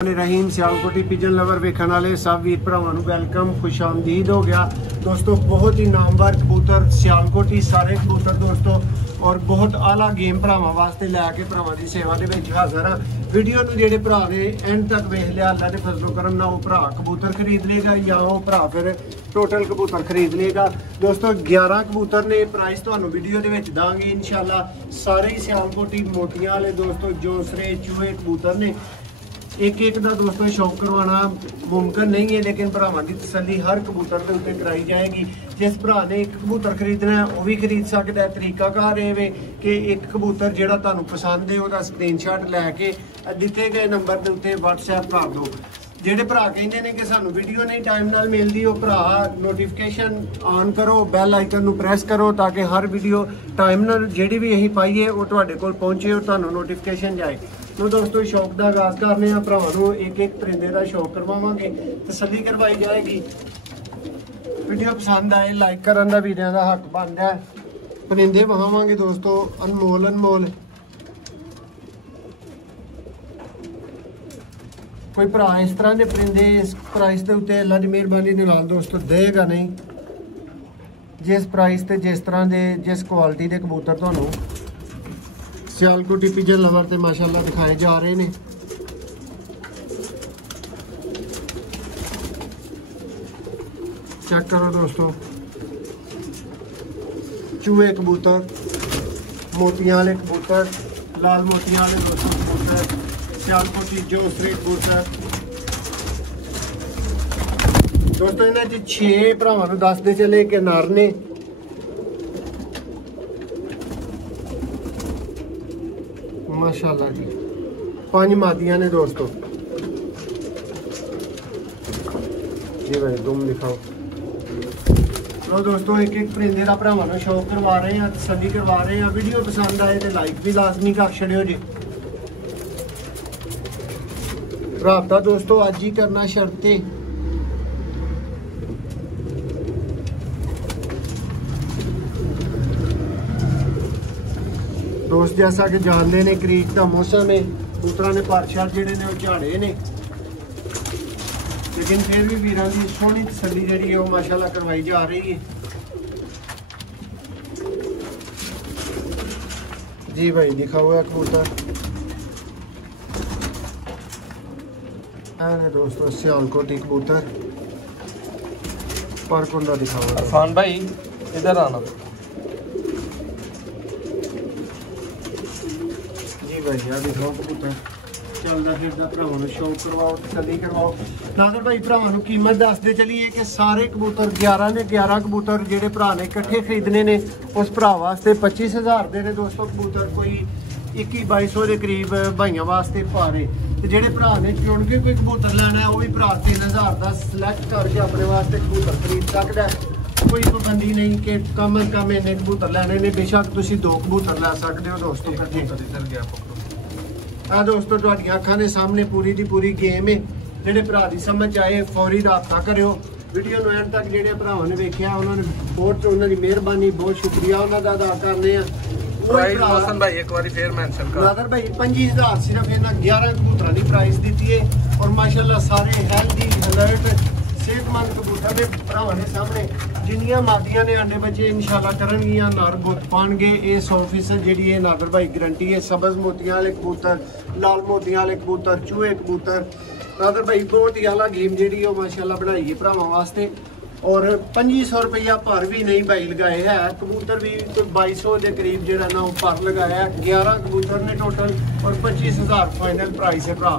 रहीम Sialkoti pigeon lover वेखण वाले सब वीर भरावां नूं वेलकम खुश आमदीद हो गया दोस्तों। बहुत ही नामवर कबूतर सियालकोटी सारे कबूतर दोस्तों और बहुत आला गेम भरावां वास्ते लैके भरावां दी सेवा दे विच हाज़र हाँ। वीडियो नूं जिहड़े भरा ने एंड तक वेख लिया अल्लाह दे फजलो करम ना वो भरा कबूतर खरीद लेगा या वो भरा फिर टोटल कबूतर खरीद लेगा। दोस्तों 11 कबूतर ने प्राइस तुहानूं वीडियो दे विच दांगे इंशाल्लाह। सारे ही सियालकोटी मोटियां वाले दोस्तों जोसरे चूहे कबूतर ने एक एक का दोस्तों शौक करवाना मुमकिन नहीं है, लेकिन भरावां दी तसल्ली हर कबूतर के उत्ते कराई जाएगी। जिस भरा ने एक कबूतर खरीदना है वह भी खरीद सकता है। तरीकाकार ये वे कि एक कबूतर जिहड़ा तुहानूं पसंद है उसका स्क्रीनशॉट लैके दिते गए नंबर के उत्ते WhatsApp कर दो। ਜਿਹੜੇ ਭਰਾ ਕਹਿੰਦੇ ਨੇ ਕਿ ਸਾਨੂੰ ਵੀਡੀਓ ਨਹੀਂ ਟਾਈਮ ਨਾਲ ਮਿਲਦੀ ਉਹ ਭਰਾ ਨੋਟੀਫਿਕੇਸ਼ਨ ਆਨ ਕਰੋ, ਬੈਲ ਆਈਕਨ ਨੂੰ ਪ੍ਰੈਸ ਕਰੋ ਤਾਂ ਕਿ ਹਰ ਵੀਡੀਓ ਟਾਈਮ ਨਾਲ ਜਿਹੜੀ ਵੀ ਅਸੀਂ ਪਾਈਏ ਉਹ ਤੁਹਾਡੇ ਕੋਲ ਪਹੁੰਚੇ ਔਰ ਤੁਹਾਨੂੰ ਨੋਟੀਫਿਕੇਸ਼ਨ ਜਾਏ। तो दोस्तों शौक का आगाज करने भरावां एक एक परिंदे का शौक करवावांगे, तसल्ली करवाई जाएगी। वीडियो पसंद आए लाइक करन दा वीडियो का हक बनता है। परिंदे वहावांगे दोस्तों अनमोल अनमोल। कोई भरा इस तरह के परिंदे इस प्राइस के उत्ते अल्लाह की मेहरबानी दे नाल दोस्तों देगा नहीं। जिस प्राइस ते जिस तरह के जिस क्वालिटी के कबूतर तुहानूं सियालकोटी पिजन लवर ते माशाल्लाह दिखाए जा रहे हैं। चेक करो दोस्तों चूहे कबूतर, मोतियां वाले कबूतर, लाल मोतियां वाले दोस्तों कबूतर, सियालकोटी जोसरे कबूतर। दोस्तों इन्हां च 6 भरावां नूं दसदे चले कि नर ने, माशाल्लाह जी 5 मादियां ने दोस्तों जी। भाई तुम दिखाओ। तो दोस्तों एक एक परिंदे का भरावां नूं शौक करवा रहे हैं, तसल्ली करवा रहे हैं। वीडियो पसंद आए तो लाइक भी लाजमी कर छड़ियो जी। राबता दोस्तों अज ही करना शर्ते। दोस्त जैसा कि जानते हैं क्रीक का मौसम है, कबूतरां ने पर छड़ जिहड़े ने झाड़े ने, लेकिन फिर भी वीरां की सोहनी तसल्ली जिहड़ी है माशाल्लाह करवाई जा रही है जी। भाई दिखा हुआ कबूतर है दोस्तों सियालकोटी कबूतर पर कुंडा दिखा हुआ। अफान भाई इधर आना भाई यार दिखाओ कबूतर चलता फिरदा भरावां नूं शौक करवाओ, तसल्ली करवाओ। नाज़र भाई भरावां नूं कीमत दसदे चलीए कि सारे कबूतर 11 ने 11 कबूतर जिहड़े भरा ने इकट्ठे खरीदने ने उस भरा वास्ते 25,000 दे ने दोस्तों कबूतर, कोई 21-2200 के करीब भाइयों वास्ते पारे। तो जिहड़े भरा ने चुन के कोई कबूतर लैना है वह भी भरा 3000 का सिलेक्ट करके अपने वास्ते कबूतर खरीद सकता है। कोई पाबंदी नहीं कि कम अज कम इन्ने कबूतर लैने ने, बेशक तुसीं 2 कबूतर लै सकते हो दोस्तों। आ दोस्तों तुहाडीआं अखां दे सामने पूरी दी पूरी गेम है। जिहड़े भरा दी समझ आए फौरी राबता करियो। वीडियो नूं एंड तक जिहड़े भरावां ने वेखिआ उन्होंने बहुत उन्हां दी मेहरबानी, बहुत शुक्रिया उन्हां दा अदा करने आ। प्राइस भाई एक बार फिर मेंशन कर। नाज़र भाई 25,000 सिर्फ इन्हां 11 कबूतरां दी प्राइस दी है और माशाल्लाह सारे हेल्दी अलर्ट सेहतमंद कबूतर के भरावां ने सामने। जिन्नियां मादियां ने अंडे बच्चे इंशाल्लाह करनगियां नर गुत पाणगे। ये 100% जिहड़ी है नाज़र भाई गारंटी है। सबज मोतियां वाले कबूतर, लाल मोतियां वाले कबूतर, चूहे कबूतर, नाज़र भाई बहुत ही आला गेम जिहड़ी है माशाल्लाह बनाई है भरावां वास्ते। और 2500 रुपया पर भी नहीं भाई लगाए है। कबूतर भी कोई 2200 के करीब जिहड़ा ना वो पर लगाया है। 11 कबूतर ने टोटल और 25,000 फाइनल प्राइस है भरा।